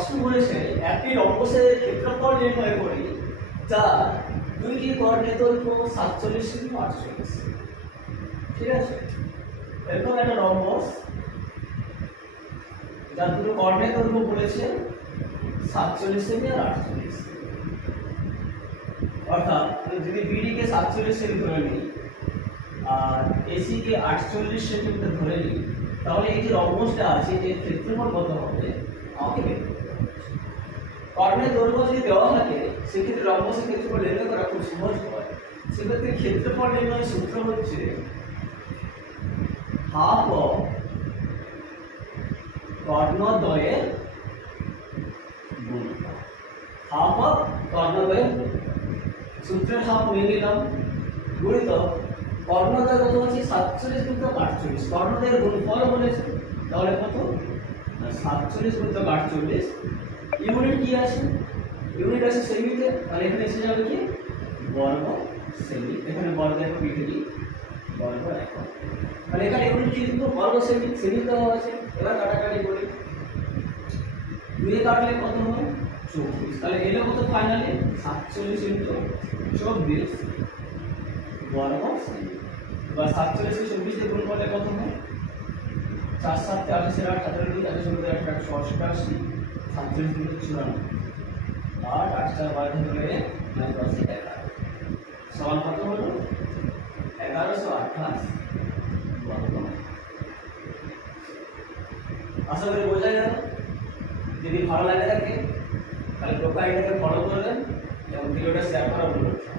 প্রশ্ন বলেছে একটি রম্বসের ক্ষেত্রফল নির্ণয় করি যা দুইটি কর্ণের দৈর্ঘ্য 47 সেমি 48। ঠিক আছে, এরকম একটা রম্বস যার দুটো কর্ণের দৈর্ঘ্য বলেছে 47 সেমি আর 48। অর্থাৎ যদি বিডি কে 47 সেমি ধরে নিই আর এসি কে 48 সেন্টিমিটার ধরে নিই, তাহলে এই যে রম্বসটা আছে এর ক্ষেত্রফল কত হবে আমাকে বের করতে হবে। কর্ণের দৈর্ঘ্য যদি দেওয়া থাকে সেক্ষেত্রে রম্বসের ক্ষেত্রফল নির্ণয় করা খুব সহজ হয়। সেক্ষেত্রে ক্ষেত্রফল নির্ণয়ের সূত্র হচ্ছে হাফ অফ কর্ণদ্বয়ের গুণফল। হাফ অফ কর্ণদ্বয়ের সূত্রের হাফ নিয়ে নিলাম গুণিত কর্ণদ্বয় কত হচ্ছে 47 গুণিতক 48। কর্ণদ্বয়ের গুণফল বলেছে, তাহলে কত 47 গুণিতক 48। ইউনিট কি আছে? ইউনিট আছে সেমিতে, তাহলে এখানে এসে যাবে কি বর্গ সেমি। এখানে বর্গ একক লিখে দিই, বর্গ একক। তাহলে এখানে ইউনিট কি লিখবো? বর্গ সেমি। সেমি দেওয়া আছে, এবার কাটাকাটি করি। 2 এ কাটলে কত হয় 24। তাহলে এলো কত ফাইনালি 47 ইনটু 24 বর্গ সেমি। এবার 47 কে 24 দিয়ে গুণ করলে কত হয় 4 7 48 এর 8 17 2 তাহলে 16 8 188 47 গুণ 94 আর 8 4 12 ধরে 9 10 11 সমান কত হলো 1128 বর্গ। আশা করি বোঝা গেল। যদি ভালো লাগে থাকে তাহলে প্রোফাইলটাকে ফলো করবেন এবং ভিডিওটা শেয়ার করা ভুলবেন না।